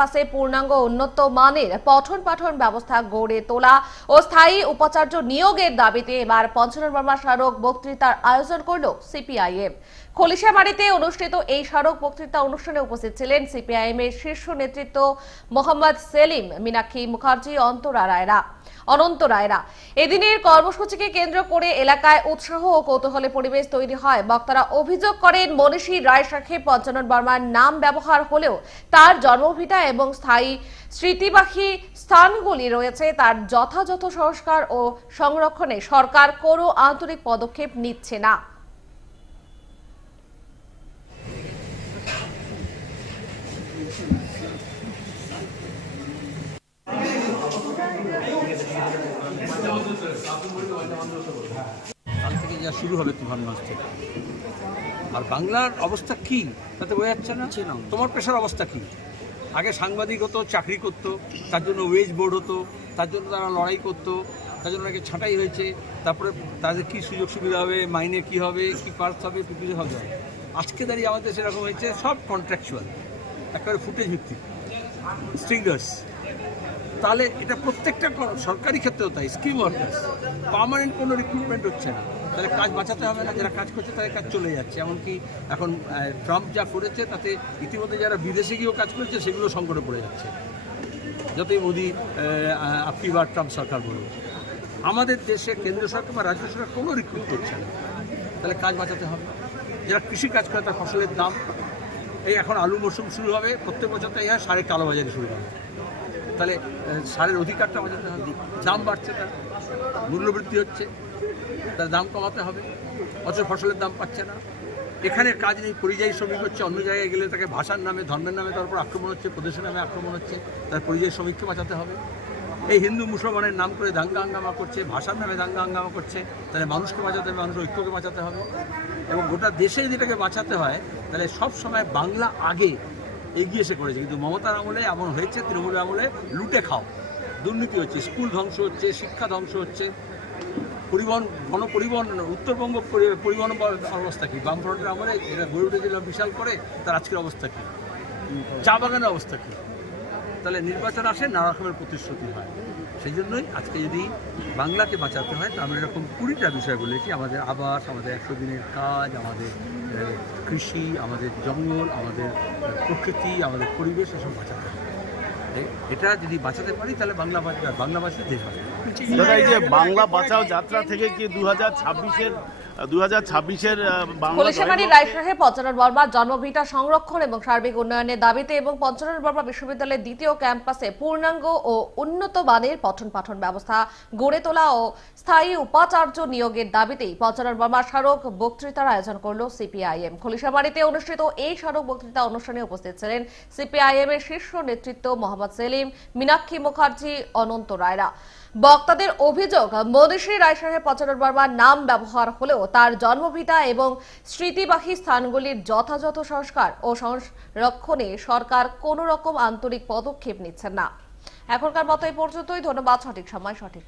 ক্যাম্পাসে পূর্ণাঙ্গ উন্নত মানের পঠন পাঠন ব্যবস্থা গড়ে তোলা ও স্থায়ী উপাচার্য নিয়োগের দাবিতে এবার পঞ্চানন বর্মা স্মারক বক্তৃতার আয়োজন করল সিপিআইএম। খলিশামারিতে অনুষ্ঠিত এই স্মারক বক্তৃতা অনুষ্ঠানে উপস্থিত ছিলেন সিপিআইএম এর শীর্ষ নেতৃত্ব মোহাম্মদ সেলিম, মীনাক্ষী মুখার্জি, অন্তরা রায়রা, অনন্ত রায়রা। এদিনের কর্মসূচিকে কেন্দ্র করে এলাকায় উৎসাহ ও কৌতূহলে পরিবেশ তৈরি হয়। বক্তারা অভিযোগ করেন, মনীষী রায় সাথে পঞ্চানন বর্মার নাম ব্যবহার হলেও তার জন্মভিটা এবং স্থায়ী স্মৃতিবাহী স্থানগুলি রয়েছে তার যথাযথ সংস্কার ও সংরক্ষণে সরকার কোনো আন্তরিক পদক্ষেপ নিচ্ছে না। কাল থেকে যা শুরু হবে তুফান মাস থেকে। আর বাংলার অবস্থা কি? তাতে বোঝা যাচ্ছে না। তোমার পেশার অবস্থা কি? আগে সাংবাদিক হতো, চাকরি করতো, তার জন্য ওয়েজ বোর্ড হতো, তার জন্য তারা লড়াই করতো, তার জন্য নাকি ছাঁটাই হয়েছে, তারপরে তাদের কি সুযোগ সুবিধা হবে, মাইনে কি হবে, কি পার্স হবে, কী কিছু হবে। আজকে দাঁড়িয়ে আমাদের সেরকম হয়েছে, সব কন্ট্রাকচুয়াল একেবারে ফুটেজ ভিত্তিক স্ট্রিঙ্গার্স তাহলে এটা প্রত্যেকটা সরকারি ক্ষেত্রেও তাই স্কিম ওয়ার্কার্স পার্মানেন্ট কোনো রিক্রুটমেন্ট হচ্ছে না। তাহলে কাজ বাঁচাতে হবে না, যারা কাজ করছে তাদের কাজ চলে যাচ্ছে। এমনকি এখন ট্রাম্প যা করেছে তাতে ইতিমধ্যে যারা বিদেশে গিয়েও কাজ করেছে, সেগুলো সংকটে পড়ে যাচ্ছে। যতই মোদি আপনি বা ট্রাম্প সরকার বলুন। আমাদের দেশে কেন্দ্র সরকার বা রাজ্য সরকার কোনো রিক্রুট করছে না। তাহলে কাজ বাঁচাতে হবে। যারা কৃষি কাজ করে, তার ফসলের দাম, এই এখন আলু মৌসুম শুরু হবে, প্রত্যেক বছর তাই সাড়ে কালোবাজারি শুরু হবে। তাহলে সারের অধিকারটা হবে দাম বাড়ছে তার মূল্যবৃদ্ধি হচ্ছে তার দাম কমাতে হবে, অথচ ফসলের দাম পাচ্ছে না। এখানে কাজ নেই, পরিযায়ী শ্রমিক হচ্ছে, অন্য জায়গায় গেলে তাকে ভাষার নামে, ধর্মের নামে তার উপর আক্রমণ হচ্ছে, প্রদেশের নামে আক্রমণ হচ্ছে, তার পরিযায়ী শ্রমিককে বাঁচাতে হবে। এই হিন্দু মুসলমানের নাম করে দাঙ্গা হাঙ্গামা করছে, ভাষার নামে দাঙ্গা হাঙ্গামা করছে, তাহলে মানুষকে বাঁচাতে হবে, মানুষের ঐক্যকে বাঁচাতে হবে। এবং গোটা দেশে যদি এটাকে বাঁচাতে হয়, তাহলে সব সময় বাংলা আগে এগিয়ে এসে করেছে। কিন্তু মমতার আমলে এমন হয়েছে, তৃণমূল আমলে লুটে খাও। দুর্নীতি হচ্ছে, স্কুল ধ্বংস হচ্ছে, শিক্ষা ধ্বংস হচ্ছে। পরিবহন, গণপরিবহন, উত্তরবঙ্গ পরি- পরিবহন অবস্থা কী? বামফ্রন্টের আমলে এরা গড়ে উঠেছিল, বিশাল করে। তার আজকের অবস্থা কী? চা বাগানের অবস্থা কি? তাহলে নির্বাচন আসে নানা রকমের প্রতিশ্রুতি হয়। সেই জন্যই আজকে যদি বাংলাকে বাঁচাতে হয় তো আমরা এরকম কুড়িটা বিষয় বলেছি। আমাদের আবাস, আমাদের একশো দিনের কাজ, আমাদের কৃষি, আমাদের জঙ্গল, আমাদের প্রকৃতি, আমাদের পরিবেশ, এসব বাঁচাতে এ- এটা যদি বাঁচাতে পারি, তাহলে বাংলা বাঁচবে বাংলা বাঁচলে দেশ বাঁচবে। দাদা বাংলা বাঁচাও যাত্রা থেকে কি দু হাজার ছাব্বিশের জন্মভিটা সংরক্ষণ এবং সার্বিক উন্নয়নের দাবিতে এবং পঞ্চানন বর্মা বিশ্ববিদ্যালয়ের দ্বিতীয় ক্যাম্পাসে পূর্ণাঙ্গ ও উন্নত মানের পঠন পাঠন ব্যবস্থা গড়ে তোলা ও স্থায়ী উপাচার্য নিয়োগের দাবিতেই পঞ্চানন বর্মার স্মারক বক্তৃতার আয়োজন করল সিপিআইএম। খলিশামারিতে অনুষ্ঠিত এই স্মারক বক্তৃতা অনুষ্ঠানে উপস্থিত ছিলেন সিপিআইএম এর শীর্ষ নেতৃত্ব মোহাম্মদ সেলিম মীনাক্ষী মুখার্জি অনন্ত রায়রা। বক্তাদের অভিযোগ মনীষী রায়সাহেব পচানন বর্মার নাম ব্যবহার হলেও তার জন্মভিটা এবং স্মৃতিবাহী স্থানগুলির যথাযথ সংস্কার ও সংরক্ষণে সরকার কোনো রকম আন্তরিক পদক্ষেপ নিচ্ছেন না এখনকার মতো এই পর্যন্তই ধন্যবাদ সঠিক সময়, সঠিক।